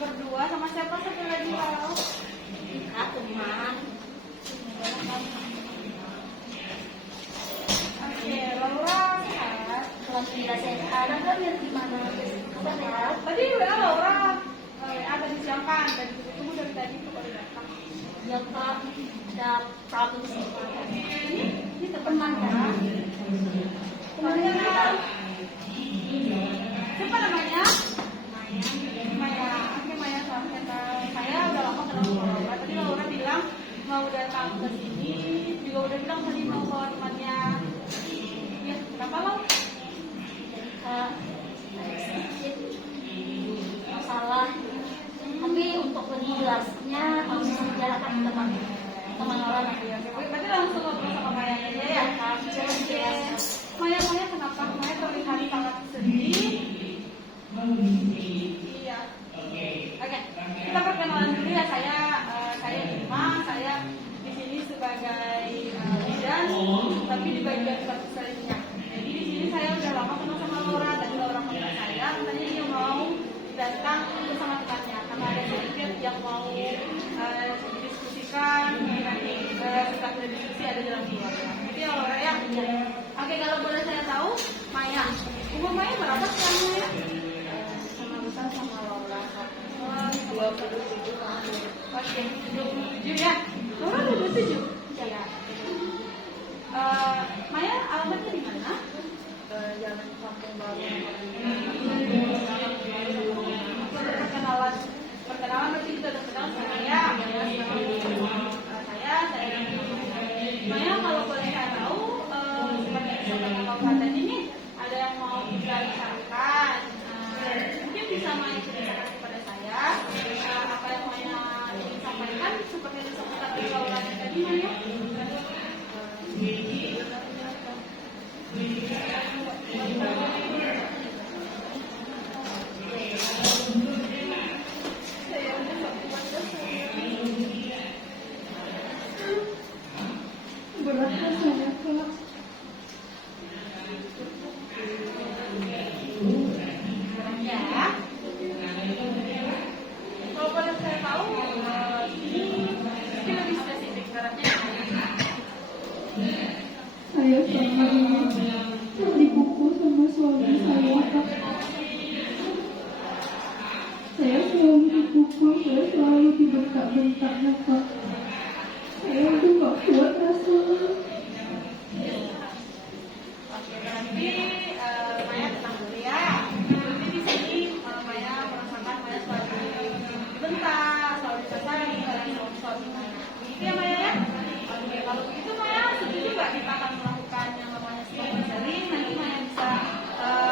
berdua sama siapa satu lagi kalau? Kita teman. Oke, Laura sehat. Kalau tidak sehat, kan lihat di mana kita sehat. Tadi Laura ada disiapkan tadi tunggu dari tadi itu baru datang. Ya Pak, ada problem sih. Ini teman ya. Temannya siapa namanya? Maya. Oke Maya, saya udah lama kenal sama Laura. Tadi Laura bilang mau datang ke sini, juga udah bilang tadi mau bawa temannya. Ya, kenapa lo? Kak, sedikit masalah. Tapi untuk lebih jelasnya, harus menjalankan teman orang. Berarti langsung ngobrol sama Maya aja ya? Maya kenapa? Maya terlihat sangat sedih. Iya. Oke. Kita perkenalan dulu ya. Saya Irma. Saya di sini sebagai bidan, tapi di bagian selanjutnya. Jadi di sini saya udah lama kenal sama Laura. Tadi Laura kenal saya, katanya dia mau datang bersama temannya karena ada sedikit yang mau didiskusikan. Nanti setelah diskusi ada jalan keluar. Jadi ya Laura ya. Oke, kalau boleh saya tahu, Maya, umur Maya berapa sekarang Maya? Sama besar sama Laura. 27 tahun. Oke, 27 ya. Laura 27? Iya. Maya alamatnya di mana? Jalan Kampung Baru. Perkenalan berarti kita udah kenal sama Maya. Saya Maya, kalau boleh saya tahu, seperti yang kabupaten ini ada yang mau kita bicarakan. Mungkin bisa Maya ceritakan kepada saya apa yang Maya ingin sampaikan seperti yang disampaikan oleh Laura tadi Maya. Berat rasanya Kak. Ya. Kalau boleh saya tahu, ini mungkin lebih spesifik beratnya. Saya pernah dipukul sama suami saya Kak. Saya selalu dipukul, saya selalu dibentak-bentaknya Kak. Saya udah gak kuat rasanya. Oke, berarti Maya tenang dulu ya. Jadi di sini Maya merasakan Maya selalu dibentak, selalu dikasari oleh suami Maya. Begitu ya Maya ya? Oke, kalau begitu Maya setuju nggak kita akan melakukan yang namanya counseling? Nanti Maya bisa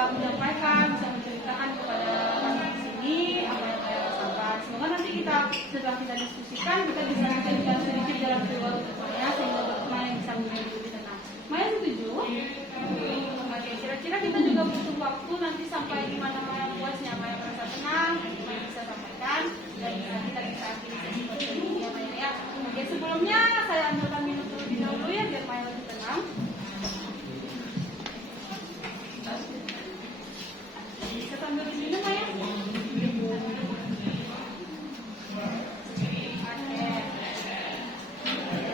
menyampaikan, bisa menceritakan kepada kami di sini apa yang Maya rasakan. Semoga nanti setelah kita diskusikan, kita bisa memberikan sedikit jalan keluar untuk Maya sehingga Maya bisa menjadi lebih tenang. Maya setuju? Oke, kira-kira kita juga butuh waktu nanti sampai di mana Maya puasnya, Maya merasa tenang, Maya bisa sampaikan dan kita bisa akhiri sesi ini ya Maya ya. Oke, sebelumnya saya ambilkan minum terlebih dahulu ya biar Maya lebih tenang. Bisa sambil minum Maya?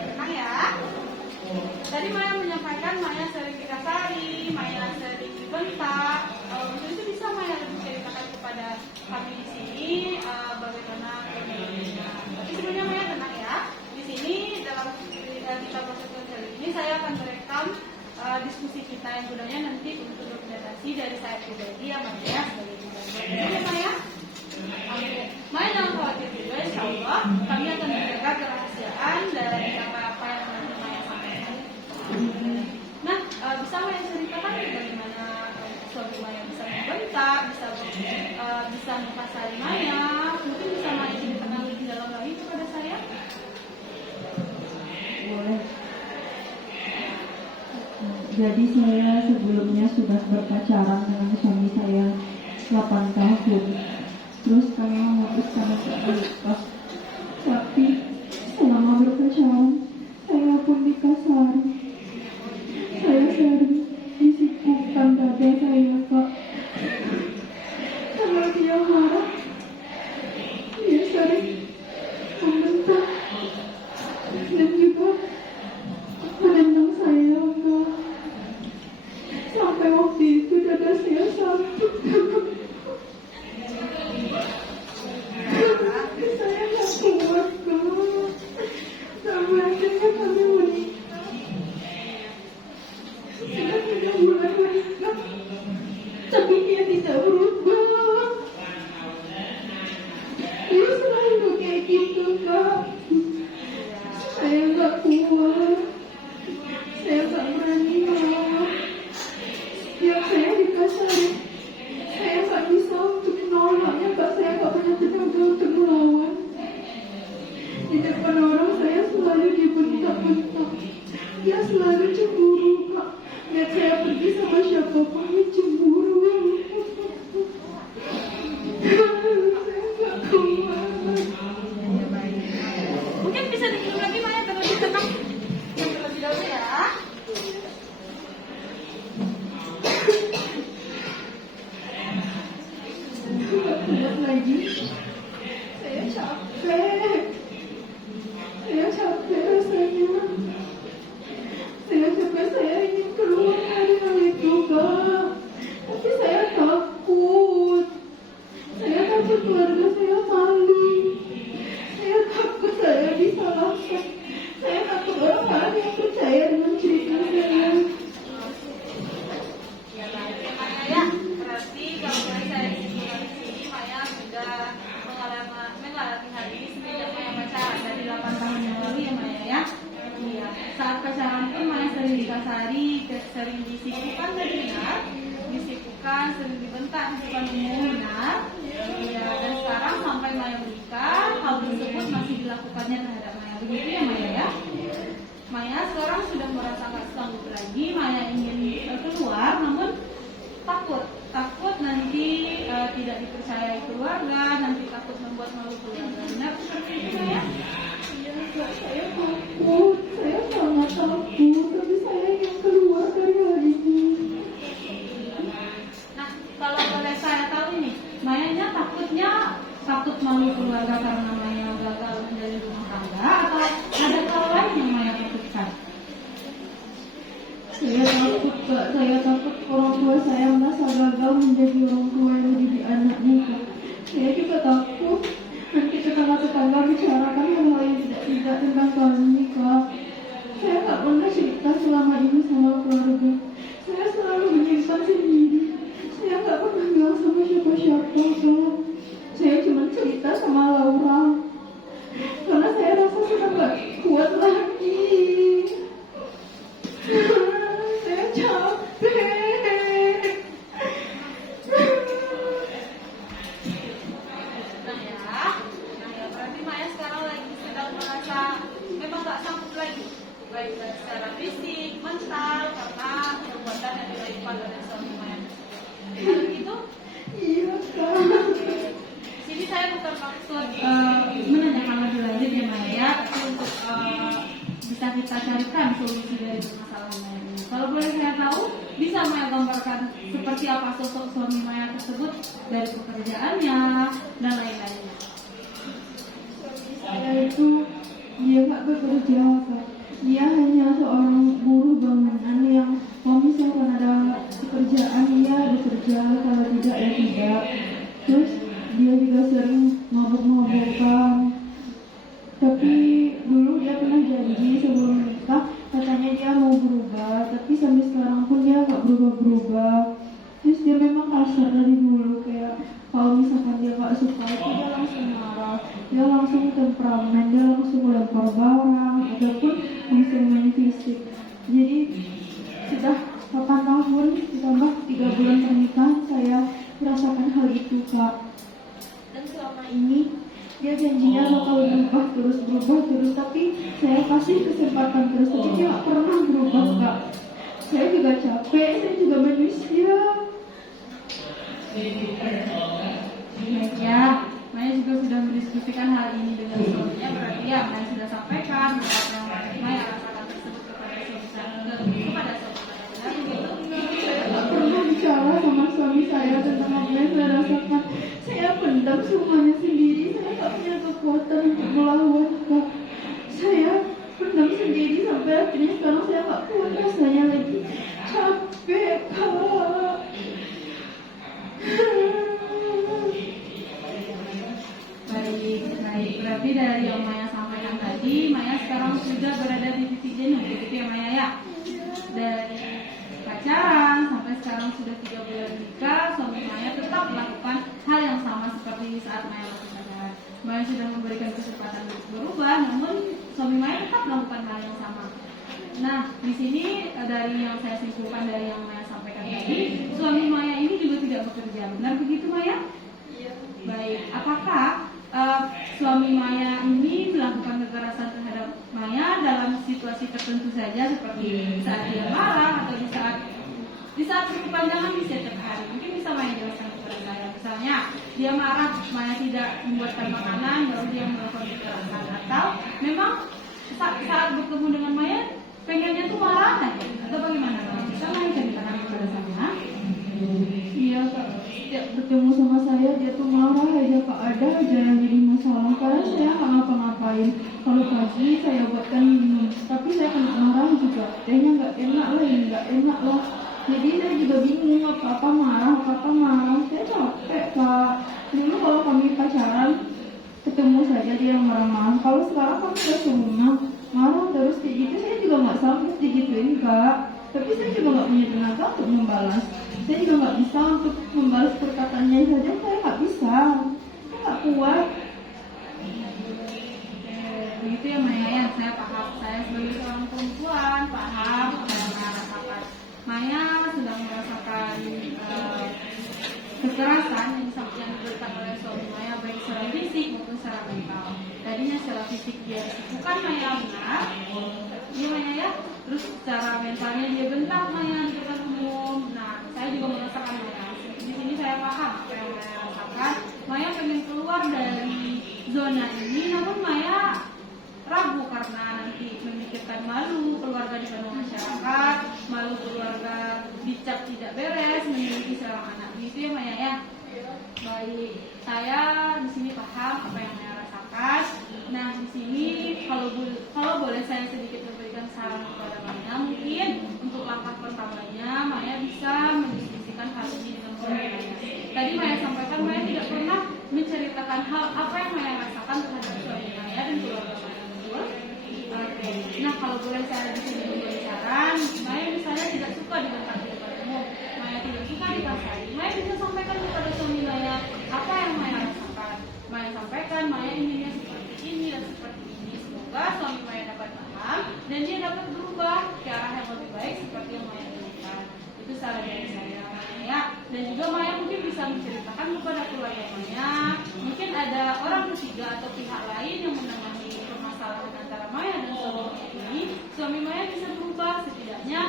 Tenang ya. Tadi Maya menyampaikan Maya sering dikasari, Maya sering dibentak. Untuk itu bisa Maya lebih ceritakan kepada kami di sini bagaimana kondisinya. Tapi sebelumnya Maya tenang ya. Di sini dalam kita proses konseling ini saya akan merekam diskusi kita yang gunanya nanti untuk dokumentasi dari saya pribadi ya Maya sebagai bidan. Oke Maya? Oke. Maya jangan khawatir juga, insya Allah kami akan menjaga kerahasiaan dari apa-apa yang nanti Maya sampaikan. Nah, bisa Maya ceritakan bagaimana suami Maya bisa membentak, bisa mengkasari Maya? Mungkin bisa Maya ceritakan lebih dalam lagi kepada saya? Boleh. Jadi saya sebelumnya sudah berpacaran dengan suami saya 8 tahun. Terus kami memutuskan untuk menikah. Tapi selama berpacaran saya pun dikasari. Saya sering disikupkan dada saya Kak. Karena dia marah. sering disikukan tadi benar, disikukan, sering dibentak, bukan umum benar. Ya, dan sekarang sampai Maya menikah, hal tersebut masih dilakukannya terhadap Maya. Begitu ya Maya ya? Maya sekarang sudah merasa nggak sanggup lagi. Maya ingin keluar, namun takut nanti tidak dipercayai keluarga, nanti takut membuat malu keluarga. Benar seperti itu Maya? Iya Kak, saya takut, saya sangat takut, tapi saya ingin keluar dari hal ini. Nah, kalau boleh saya tahu ini, Mayanya takut malu keluarga karena Maya gagal menjalin rumah tangga, atau ada hal lain yang Maya takutkan? Saya takut Kak, saya takut orang tua saya merasa gagal menjadi orang tua yang mendidik anaknya Kak. Saya juga takut nanti tetangga-tetangga bicarakan hal-hal yang tidak tentang kami Kak. Saya tak pernah cerita selama ini sama keluarga. Saya selalu menyimpan sendiri. Saya tak pernah bilang sama siapa-siapa Kak. Saya cuma cerita sama Laura karena saya rasa sudah gak kuat lagi. Saya capek. Nah ya, berarti Maya sekarang lagi sedang merasa memang nggak sanggup lagi, baik secara fisik, mental, karena perbuatan yang dilakukan oleh suami Maya. Kalau gitu, Iya Kak. sini saya bukan maksud menanyakan lebih lanjut ya Maya, tapi untuk bisa kita carikan solusi dari permasalahan Maya ini. Kalau boleh saya tahu, bisa Maya gambarkan seperti apa sosok suami Maya tersebut dari pekerjaannya dan lain-lainnya. Saya itu dia nggak bekerja Kak. Dia hanya seorang buruh bangunan yang kalau misalkan ada pekerjaan dia bekerja, kalau tidak ya tidak. Terus dia juga sering mabuk-mabukan. Tapi dulu dia pernah janji sebelum menikah katanya dia mau berubah, tapi sampai sekarang pun dia nggak berubah-berubah. Terus dia memang kasar dari dulu, kayak kalau misalkan dia nggak suka itu dia langsung marah, dia langsung temperamen, dia langsung lempar barang ataupun langsung main fisik. Jadi sudah 8 tahun ditambah 3 bulan pernikahan saya merasakan hal itu Kak. Dan selama ini dia janjinya bakal berubah terus, tapi saya kasih kesempatan terus, tapi dia nggak pernah berubah Kak. Saya juga capek, saya juga manusia. Baik ya, Maya juga sudah mendiskusikan hal ini dengan suaminya, berarti ya Maya sudah sampaikan apa yang Maya rasakan tersebut kepada suami Maya. Benar begitu? Saya tak pernah bicara sama suami saya tentang apa yang saya rasakan. Saya pendam semuanya sendiri. Saya tak punya kekuatan untuk melawan Kak. Saya pendam sendiri sampai akhirnya sekarang saya tak kuat rasanya lagi. Capek Kak. Baik. Berarti dari yang Maya sampaikan tadi, Maya sekarang sudah berada di titik jenuh, begitu ya Maya ya? Dari pacaran sampai sekarang sudah 3 bulan nikah, suami Maya tetap melakukan hal yang sama seperti saat Maya masih pacaran. Maya sudah memberikan kesempatan untuk berubah, namun suami Maya tetap melakukan hal yang sama. Nah, di sini dari yang saya simpulkan dari yang Maya sampaikan tadi, suami Maya ini juga tidak bekerja. Benar begitu Maya? Iya. Baik, apakah suami Maya ini melakukan kekerasan terhadap Maya dalam situasi tertentu saja, seperti saat dia marah atau di saat berkepanjangan di setiap hari? Mungkin bisa Maya jelaskan kepada saya. Misalnya dia marah, Maya tidak membuatkan makanan, baru dia melakukan kekerasan, atau memang saat bertemu dengan Maya pengennya tuh marah aja, atau bagaimana? Bisa Maya ceritakan kepada saya? Iya Kak, setiap bertemu sama saya dia tuh marah aja Kak, ada aja yang jadi masalah karena saya nggak ngapa-ngapain. Kalau pagi saya buatkan minum, tapi saya kena marah juga, tehnya nggak enak lah. Jadi saya juga bingung apa-apa marah, saya capek Kak. Dulu kalau kami pacaran ketemu saja dia yang marah-marah, kalau sekarang kami udah serumah marah terus kayak gitu, saya juga nggak sanggup digituin Kak. Tapi saya juga nggak punya tenaga untuk membalas. Saya juga nggak bisa untuk membalas perkataannya saja, saya nggak bisa, saya nggak kuat. Begitu ya Maya ya, saya paham. Saya sebagai seorang perempuan paham apa yang Maya rasakan. Maya sedang merasakan kekerasan yang diberikan oleh suami Maya, baik secara fisik maupun secara mental. Tadinya secara fisik dia bukan Maya benar, dia Maya ya, terus secara mentalnya dia bentak Maya di depan umum. Nah, saya juga merasakan Maya. Di sini saya paham apa yang Maya rasakan. Maya pengen keluar dari zona ini, namun Maya ragu karena nanti memikirkan malu keluarga di depan masyarakat, malu keluarga dicap tidak beres, memiliki seorang anak. Gitu ya Maya ya. Baik, saya di sini paham apa yang Maya rasakan. Nah, di sini kalau boleh saya sedikit memberikan saran kepada Maya, mungkin untuk langkah pertamanya Maya bisa mendiskusikan hal ini dengan keluarga Maya. Tadi Maya sampaikan Maya tidak pernah menceritakan hal apa yang Maya rasakan terhadap suami Maya dan keluarga Maya. Oke. Nah, kalau boleh saya di sini memberi saran, Maya misalnya tidak suka dibentak di depan umum, Maya tidak suka dikasari, Maya bisa sampaikan kepada suami Maya apa yang Maya rasakan. Maya sampaikan Maya inginnya seperti ini dan seperti ini. Semoga suami Maya dapat paham dan dia dapat berubah ke arah yang lebih baik seperti yang Maya inginkan. Itu saran dari saya Maya. Dan juga Maya mungkin bisa menceritakan kepada keluarga Maya, mungkin ada orang ketiga atau pihak lain yang menangani permasalahan antara Maya dan suami ini. Suami Maya bisa berubah, setidaknya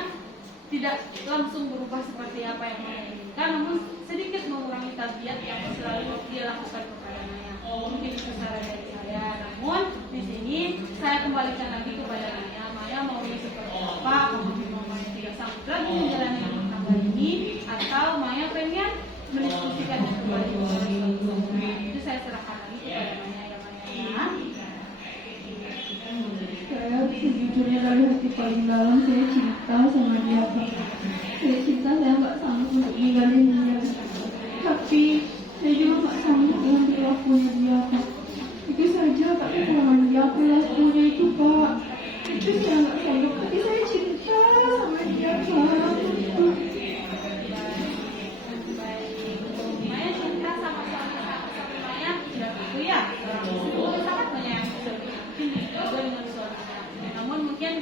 tidak langsung berubah seperti apa yang Maya inginkan, namun sedikit mengurangi tabiat yang selalu dia lakukan kepada Maya. Mungkin itu saran dari saya. Namun di sini saya kembalikan lagi kepada Maya. Maya maunya seperti apa? Mau Maya tidak sanggup lagi menjalani rumah tangga ini, atau Maya pengen mendiskusikan kembali dengan suami. Itu saya serahkan lagi kepada Maya ya Maya. Saya sejujurnya dari hati paling dalam saya cinta sama dia Pak. Saya cinta, saya nggak sanggup untuk ninggalin dia. Tapi saya juga nggak sanggup dengan perilakunya dia Pak. Itu saja Pak, kekurangan dia perilakunya itu Pak. Itu saya nggak sanggup. Tapi saya cinta sama dia Pak. Maya cinta sama suami Maya tidak begitu ya. Itu sangat menyayangi suami, mungkin juga dengan suaminya. Namun mungkin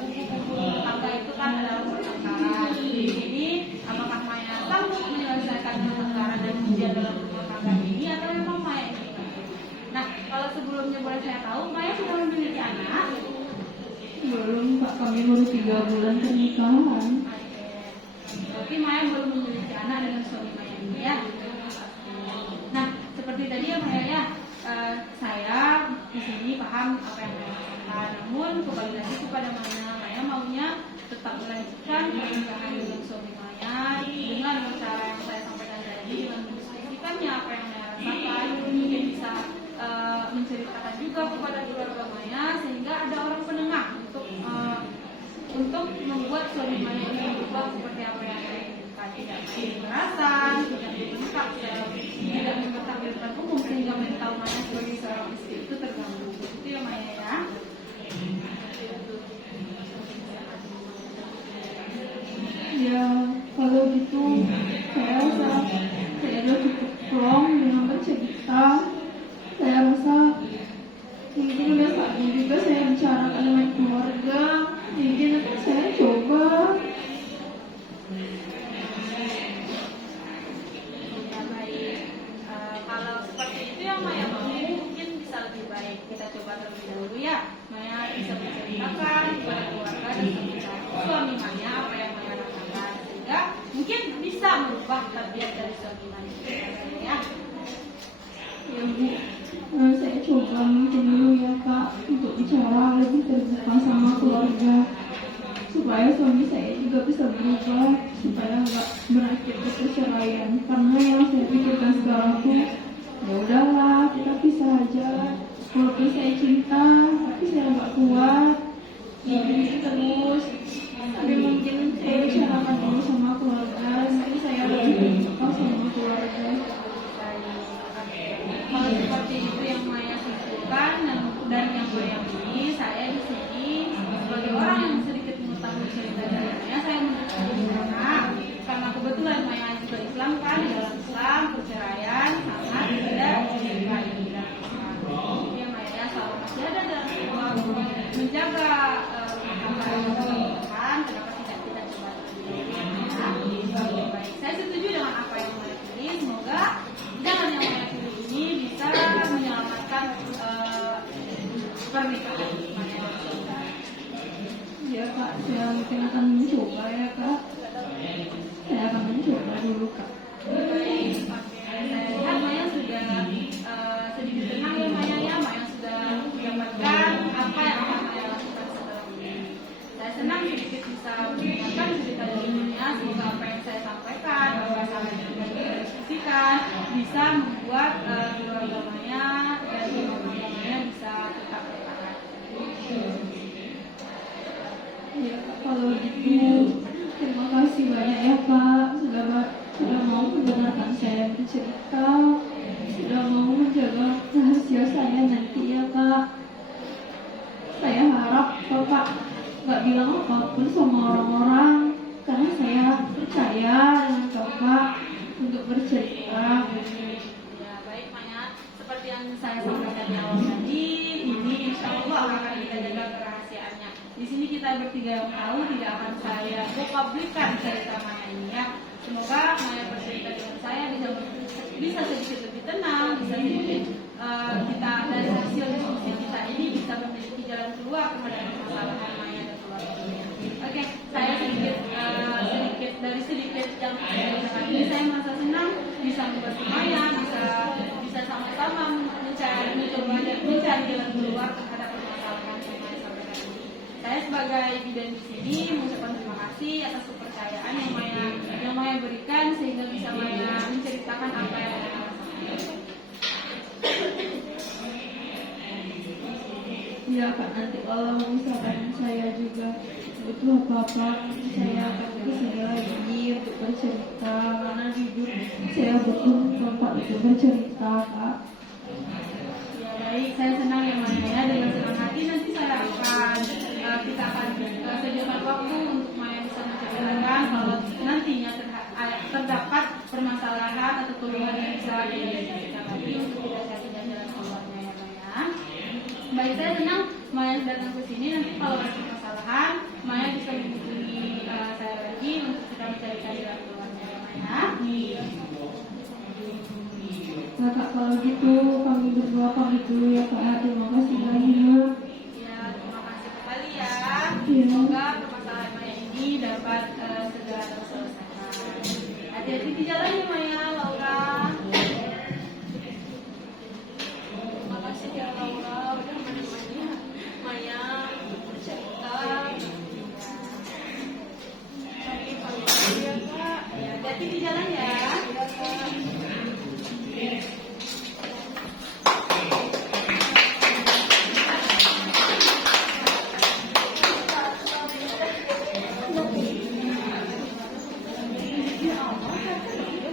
bumbu-bumbu tangga itu kan adalah pertengkaran. Di sini apakah Maya sanggup menyelesaikan pertengkaran dan ujian dalam rumah tangga ini, atau memang Maya ini? Nah, kalau sebelumnya boleh saya tahu, Maya sudah memiliki anak? Belum Pak, kami baru 3 bulan pernikahan. Berarti Maya belum memiliki anak dengan suami Maya ini ya. Nah, seperti tadi ya Maya ya, saya di sini paham apa yang Maya rasakan. Namun kembali lagi kepada Maya, Maya maunya tetap melanjutkan pernikahan dengan suami Maya dengan cara yang saya sampaikan tadi, dengan mendiskusikannya apa yang Maya rasakan, mungkin bisa menceritakan juga kepada keluarga Maya sehingga ada orang penengah untuk membuat suami Maya ini berubah seperti apa yang Maya inginkan. Tidak kekerasan, tidak dibentak, tidak membentak di depan umum sehingga mental Maya sebagai seorang istri itu terganggu. Itu ya Maya ya. Ya, kalau gitu saya rasa saya udah cukup plong dengan bercerita. Saya rasa mungkin udah saatnya juga saya bicarakan dengan keluarga. Mungkin saya coba. Ya baik. Kalau seperti itu yang Maya mau, mungkin bisa lebih baik kita coba terlebih dahulu ya. Maya bisa menceritakan kepada keluarga dan suami Maya apa yang Maya rasakan, sehingga mungkin bisa merubah tabiat dari suami Maya ya. Ya Bu, saya coba mungkin dulu ya Kak untuk bicara lebih terbuka sama keluarga supaya suami saya juga bisa berubah, supaya nggak berakhir ke perceraian. Karena yang saya pikirkan sekarang tuh ya udahlah kita pisah aja, walaupun saya cinta tapi saya nggak kuat begini terus. Tapi mungkin saya bicarakan dulu sama keluarga, nanti saya lebih terbuka sama keluarga. Kalau seperti itu yang Maya simpulkan dan yang Maya pilih, saya di sini sebagai orang yang sedikit mengetahui cerita dari Maya, saya mendukung karena kebetulan Maya juga Islam kan, di dalam Islam perceraian sangat tidak diinginkan. Ya Maya selalu masih ada dalam menjaga rumah tangga yang pernikahan. Kenapa mencoba ya kak. Saya akan mencoba dulu kak. Baik, oke. Saya lihat Maya sudah sedikit tenang ya Maya ya. Maya sudah mendapatkan apa yang akan Maya lakukan setelah ini. Saya senang sedikit bisa mendengarkan cerita dari Maya. Semoga apa yang saya sampaikan, apa yang saya diskusikan bisa membuat keluarga Maya dan teman-teman Maya bisa tetap bertahan. Ya kak, kalau gitu terima kasih banyak ya kak sudah mau mendengarkan saya bercerita, sudah mau menjaga rahasia saya nanti ya kak. Saya harap bapak nggak bilang apapun sama orang-orang karena saya percaya dengan bapak untuk bercerita. Ya, baik Maya. Seperti yang saya sampaikan di awal tadi, ini insya Allah akan kita jaga kerahasiaannya. Di sini kita bertiga yang tahu, tidak akan saya publikkan cerita Maya ini ya. Semoga Maya bercerita dengan saya bisa sedikit lebih tenang, bisa sedikit kita dari hasil diskusi kita ini bisa memiliki jalan keluar kepada permasalahan Maya dan keluarganya. Oke, saya sedikit yang saya katakan ini saya merasa senang bisa membantu Maya, bisa sama-sama mencari jalan keluar terhadap permasalahan yang Maya sampaikan ini. Saya sebagai bidan di sini mengucapkan terima kasih atas kepercayaan yang Maya berikan sehingga bisa Maya menceritakan apa yang Maya rasakan. Ya kak, nanti kalau misalkan saya juga butuh apa-apa, saya akan kesini lagi untuk bercerita. Karena jujur saya butuh bapak untuk bercerita kak. Ya baik, saya senang ya Maya ya. Dengan senang hati nanti saya akan kita akan sediakan waktu untuk Maya bisa menceritakan kalau nantinya terdapat permasalahan atau keluhan yang bisa didiskusikan lagi untuk kita cari jalan keluarnya ya Maya. Baik, saya senang Maya datang ke sini. Nanti kalau ada permasalahan Maya bisa menghubungi saya lagi untuk kita mencarikan jalan keluarnya ya Maya. Nah kak, kalau gitu kami berdua pamit dulu ya kak. Terima kasih banyak. Ya, terima kasih kembali ya. Iya. Semoga permasalahan Maya ini dapat segera terselesaikan. Hati-hati di jalan ya Maya, Laura. Terima kasih ya Laura udah menemani Maya bercerita. Sampai pagi ya Kak. Ya, hati-hati di jalan